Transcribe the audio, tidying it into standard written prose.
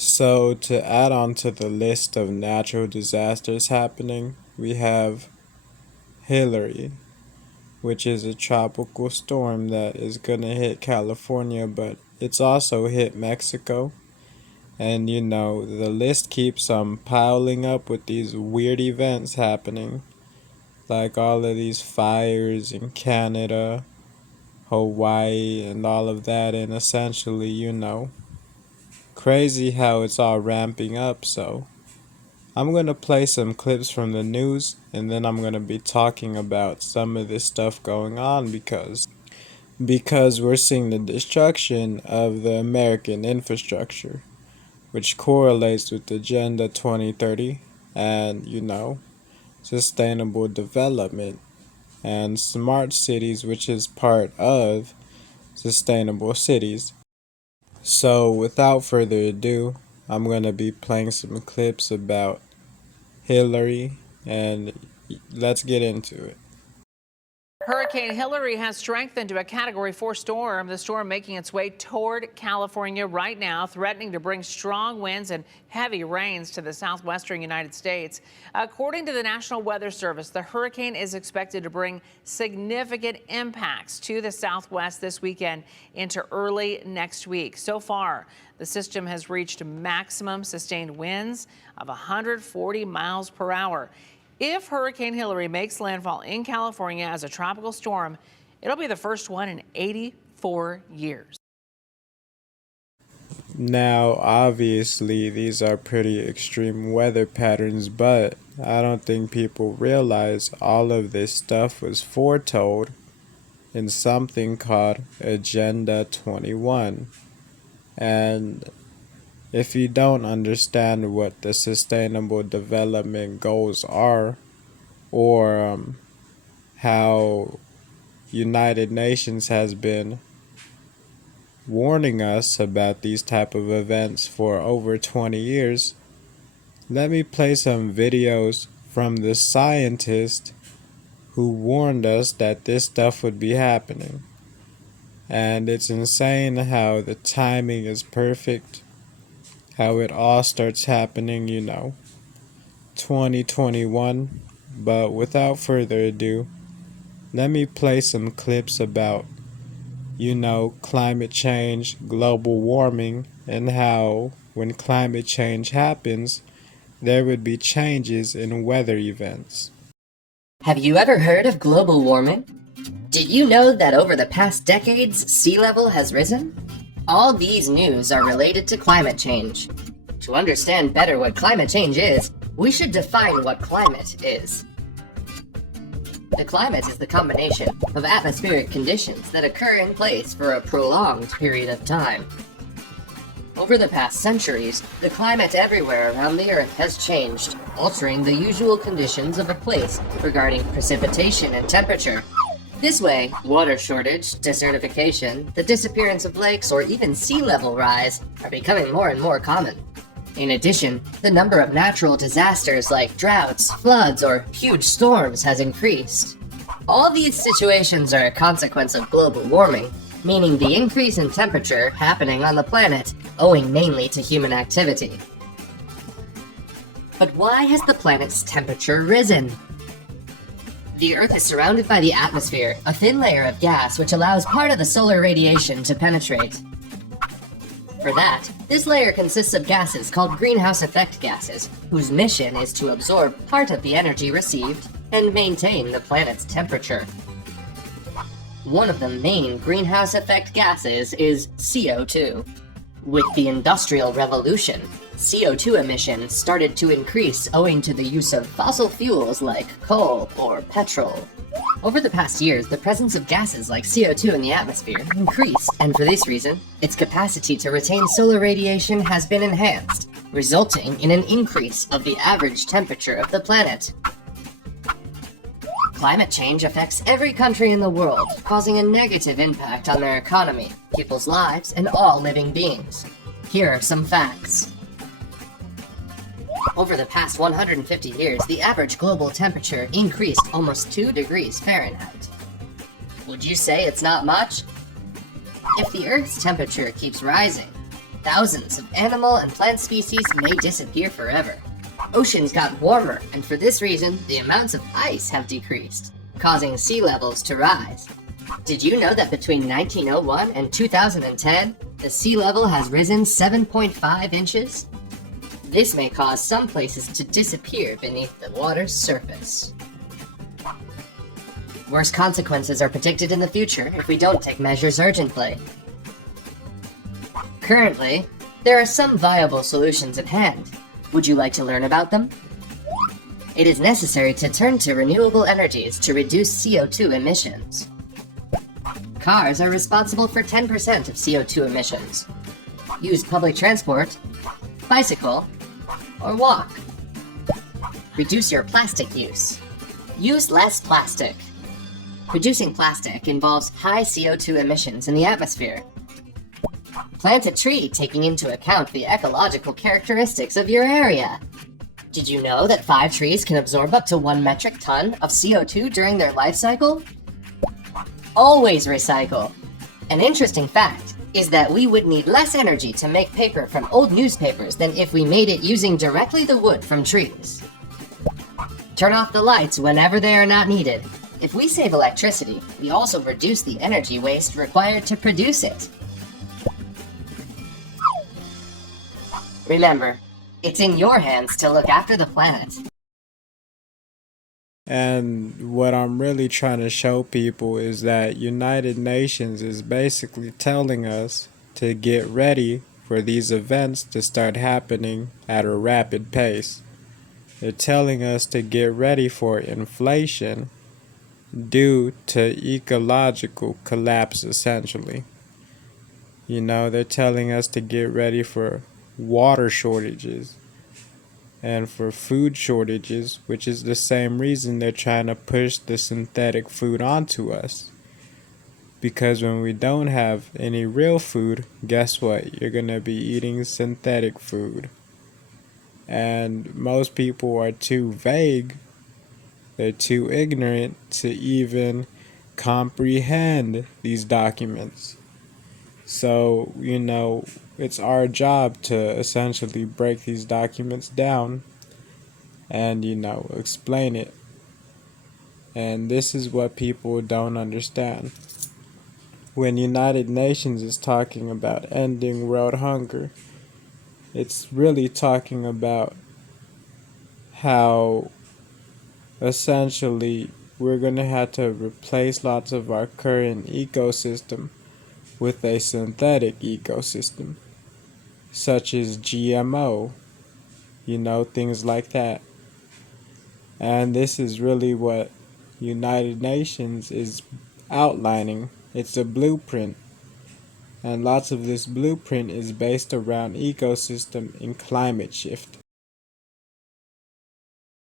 So, to add on to the list of natural disasters happening, we have Hillary, which is a tropical storm that is going to hit California, but it's also hit Mexico. And the list keeps piling up with these weird events happening, like all of these fires in Canada, Hawaii, and all of that. And essentially, crazy how it's all ramping up. So, I'm going to play some clips from the news and then I'm going to be talking about some of this stuff going on because we're seeing the destruction of the American infrastructure, which correlates with Agenda 2030 and, sustainable development and smart cities, which is part of sustainable cities. So, without further ado, I'm going to be playing some clips about Hillary, and let's get into it. Hurricane Hillary has strengthened to a Category 4 storm. The storm making its way toward California right now, threatening to bring strong winds and heavy rains to the southwestern United States. According to the National Weather Service, the hurricane is expected to bring significant impacts to the southwest this weekend into early next week. So far, the system has reached maximum sustained winds of 140 miles per hour. If Hurricane Hillary makes landfall in California as a tropical storm, it'll be the first one in 84 years. Now, obviously, these are pretty extreme weather patterns, but I don't think people realize all of this stuff was foretold in something called Agenda 21. And if you don't understand what the Sustainable Development Goals are, or how United Nations has been warning us about these type of events for over 20 years, let me play some videos from the scientist who warned us that this stuff would be happening. And it's insane how the timing is perfect, how it all starts happening, 2021. But without further ado, let me play some clips about, climate change, global warming, and how when climate change happens, there would be changes in weather events. Have you ever heard of global warming? Did you know that over the past decades, sea level has risen? All these news are related to climate change. To understand better what climate change is, we should define what climate is. The climate is the combination of atmospheric conditions that occur in place for a prolonged period of time. Over the past centuries, the climate everywhere around the Earth has changed, altering the usual conditions of a place regarding precipitation and temperature. This way, water shortage, desertification, the disappearance of lakes, or even sea level rise are becoming more and more common. In addition, the number of natural disasters like droughts, floods, or huge storms has increased. All these situations are a consequence of global warming, meaning the increase in temperature happening on the planet, owing mainly to human activity. But why has the planet's temperature risen? The Earth is surrounded by the atmosphere, a thin layer of gas which allows part of the solar radiation to penetrate. For that, this layer consists of gases called greenhouse effect gases, whose mission is to absorb part of the energy received and maintain the planet's temperature. One of the main greenhouse effect gases is CO2. With the Industrial Revolution, CO2 emissions started to increase owing to the use of fossil fuels like coal or petrol. Over the past years, the presence of gases like CO2 in the atmosphere increased, and for this reason, its capacity to retain solar radiation has been enhanced, resulting in an increase of the average temperature of the planet. Climate change affects every country in the world, causing a negative impact on their economy, people's lives, and all living beings. Here are some facts. Over the past 150 years, the average global temperature increased almost 2 degrees Fahrenheit. Would you say it's not much? If the Earth's temperature keeps rising, thousands of animal and plant species may disappear forever. Oceans got warmer, and for this reason, the amounts of ice have decreased, causing sea levels to rise. Did you know that between 1901 and 2010, the sea level has risen 7.5 inches? This may cause some places to disappear beneath the water's surface. Worse consequences are predicted in the future if we don't take measures urgently. Currently, there are some viable solutions at hand. Would you like to learn about them? It is necessary to turn to renewable energies to reduce CO2 emissions. Cars are responsible for 10% of CO2 emissions. Use public transport, bicycle, or walk. Reduce your plastic use. Use less plastic. Reducing plastic involves high CO2 emissions in the atmosphere. Plant a tree taking into account the ecological characteristics of your area. Did you know that 5 trees can absorb up to 1 metric ton of CO2 during their life cycle? Always recycle. An interesting fact is that we would need less energy to make paper from old newspapers than if we made it using directly the wood from trees. Turn off the lights whenever they are not needed. If we save electricity, we also reduce the energy waste required to produce it. Remember, it's in your hands to look after the planet. And what I'm really trying to show people is that United Nations is basically telling us to get ready for these events to start happening at a rapid pace. They're telling us to get ready for inflation due to ecological collapse, essentially. They're telling us to get ready for water shortages and for food shortages, which is the same reason they're trying to push the synthetic food onto us. Because when we don't have any real food, guess what? You're gonna be eating synthetic food. And most people are too vague, they're too ignorant to even comprehend these documents. So, it's our job to essentially break these documents down and, explain it. And this is what people don't understand. When United Nations is talking about ending world hunger, it's really talking about how essentially we're going to have to replace lots of our current ecosystem with a synthetic ecosystem, such as GMO, things like that. And this is really what United Nations is outlining. It's a blueprint. And lots of this blueprint is based around ecosystem and climate shift.